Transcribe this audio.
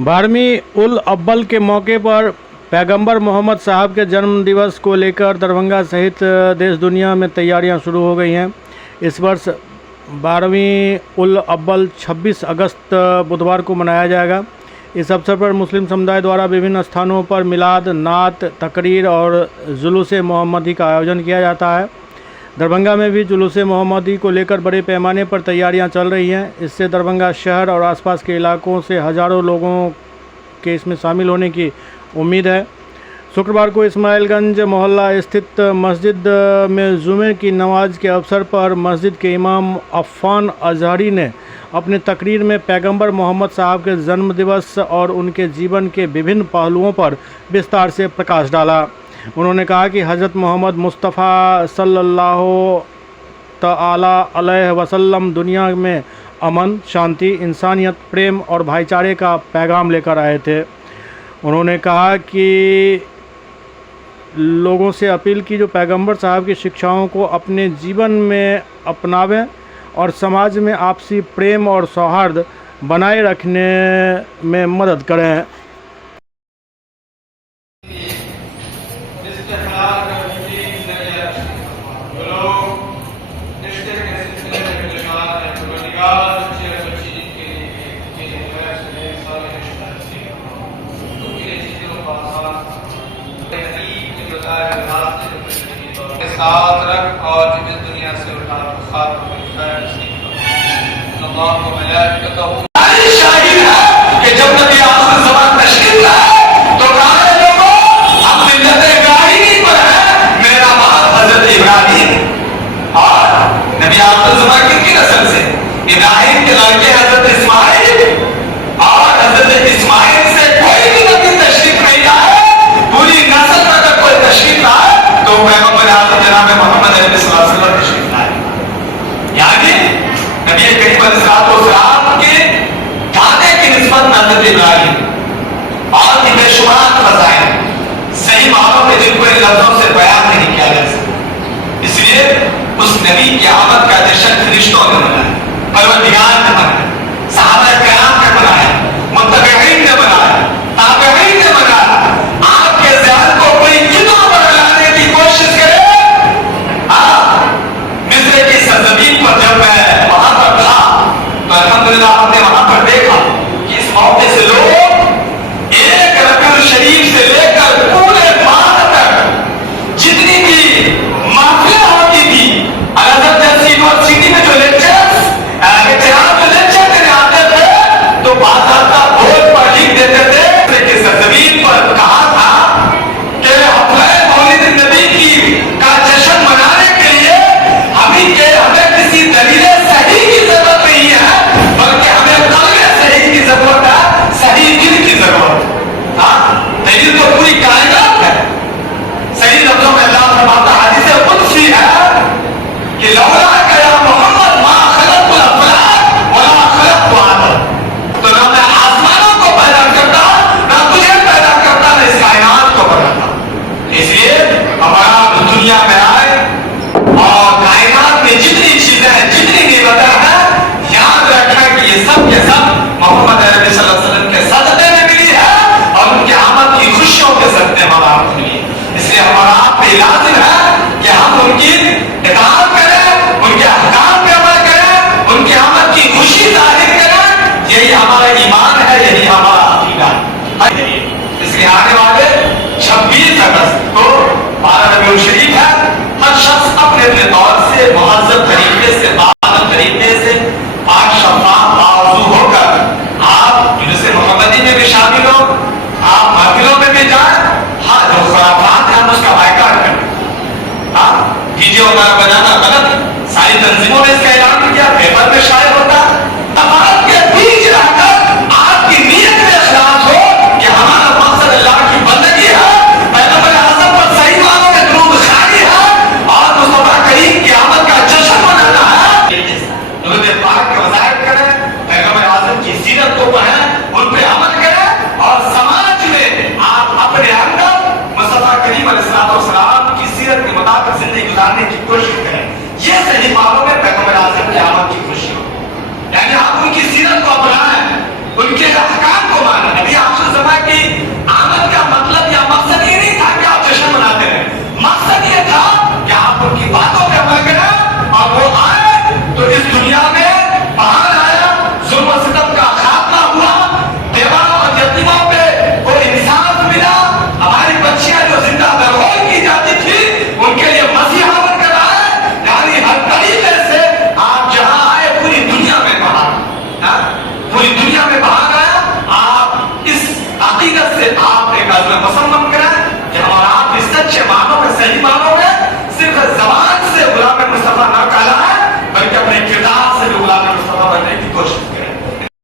12वीं उल अव्वल के मौके पर पैगंबर मोहम्मद साहब के जन्म दिवस को लेकर दरभंगा सहित देश दुनिया में तैयारियां शुरू हो गई हैं। इस वर्ष 12वीं उल अव्वल 26 अगस्त बुधवार को मनाया जाएगा। इस अवसर पर मुस्लिम समुदाय द्वारा विभिन्न स्थानों पर मिलाद, नात, तकरीर और जुलूस मोहम्मदी का आयोजन किया जाता है। दरभंगा में भी जुलूस मोहम्मदी को लेकर बड़े पैमाने पर तैयारियां चल रही हैं। इससे दरभंगा शहर और आसपास के इलाकों से हज़ारों लोगों के इसमें शामिल होने की उम्मीद है। शुक्रवार को इस्माइलगंज मोहल्ला स्थित मस्जिद में जुमे की नमाज के अवसर पर मस्जिद के इमाम अफ़ान अज़हरी ने अपने तकरीर में पैगंबर मोहम्मद साहब के जन्म दिवस और उनके जीवन के विभिन्न पहलुओं पर विस्तार से प्रकाश डाला। उन्होंने कहा कि हज़रत मोहम्मद मुस्तफ़ा सल्लल्लाहु तआला अलैहि वसल्लम दुनिया में अमन, शांति, इंसानियत, प्रेम और भाईचारे का पैगाम लेकर आए थे। उन्होंने कहा कि लोगों से अपील की जो पैगंबर साहब की शिक्षाओं को अपने जीवन में अपनावें और समाज में आपसी प्रेम और सौहार्द बनाए रखने में मदद करें। साथ रख और जिस दुनिया से उठा साथ शाहिद है कि जब नबी आखिर ज़मान तशरीफ लाए तो कहा है लोगों हम मिल्लत इब्राहिम पर है, मेरा बाप हजरत इब्राहिम और नबी आखिर ज़मान किसकी नस्ल से? इब्राहिम के लड़के हजरत इस्माइल और हजरत इस्माइल से कोई भी नबी तशरीफ नहीं लाए, पूरी नस्ल का अगर कोई तशरीफ लाए तो पैगंबर आज़म जनाब मोहम्मद सल्लल्लाहु अलैहि वसल्लम तशरीफ लाए। यानी नबी करीम अलैहिस्सलाम के दादे की निस्बत हज़रत इब्राहिम और भी बेशुमार फज़ाइल सही मानों में जिनको इन लफ्ज़ों से बयान नहीं किया जा सकता। इसलिए उस नबी की आमद का जश्न फरिश्तों ने मनाया, परवरदिगार ने मनाया, सहाबा किराम ने मनाया, मुत्तबईन ने मनाया, ताबईन ने मनाया। आपके ज़हन को कोई कितना बड़ा लाने की कोशिश करे। मिस्र की सरजमीन पर जब मैं वहां पर था तो अल्हम्दुलिल्लाह हमने वहां पर देखा कि इस मौके से लोग एक रबीउल शरीफ से लेकर पूरे माह तक जितनी भी महफिलें होती थी, अलग जैसी यूनिवर्सिटी में जो लेक्चर देने आते थे तो बाकायदा बोर्ड पर लिख देते थे कि सरजमीन पर कहा था कि हफ्ते मौलिद नबी की का जश्न मनाने के लिए हमें किसी दलील सही की जरूरत नहीं है, बल्कि हमें दलील सही की जरूरत है, सही दिन की जरूरत है। दलील तो पूरी कायनात है। सही लफ्जों में अल्लाह फरमाता है, हदीस कुदसी है कि लौला या मोहम्मद मा खलक़तुल अफ़लाक वला खलक़तु आदम। तो ना मैं आसमानों को पैदा करता, ना तुझे पैदा करता, ना इस कायनात को बनाता। इसलिए हमारा दुनिया में आए और कायनात में जितनी चीजें हैं, जितनी नेमतें हैं, याद रखना कि ये सब के सब मोहम्मद अरबी सल्लल्लाहु अलैहि वसल्लम के सदक़े में मिली है और उनके आमद की खुशियों के सदक़े हमारा आपको मिली। इसलिए हमारा आप पे लाज़िम है कि हम उनकी इताअत करें, उनके अहकाम पे अमल करें, उनकी आमद की खुशी जाहिर करें। यही हमारा ईमान है, यही हमारा अकीदा है। इसलिए आने वाले 26 अगस्त को 12 रबीउल शरीफ है। हर शख्स अपने अपने तौर से मुहज़्ज़ब तरीके से, बादल तरीके से, पाक शफ़ाफ़ बावज़ू होकर आप जुलूस मोहम्मदी में भी शामिल हो, आप महफिलों में भी जाएं। हाँ, जो खुराफात है हम उसका बायकॉट करें। हाँ, वीडियो वगैरह बनाना गलत। सारी तंजीमों ने इसका ऐलान किया, पेपर में शाये होता। तमाम के बीच रहकर आपकी नीयत में इखलास हो कि हमारा मकसद अल्लाह की बंदगी है, पैगंबर आज़म पर सही मानों में दुरूद खानी है और मुस्तफा करीम की आमद का जश्न मनाना آپ ایک عزم مسلم کریں کہ ہمارا آپ بھی سچے معنوں میں صحیح معنوں میں صرف زبان سے غلام مصطفیٰ نہ کہلائیں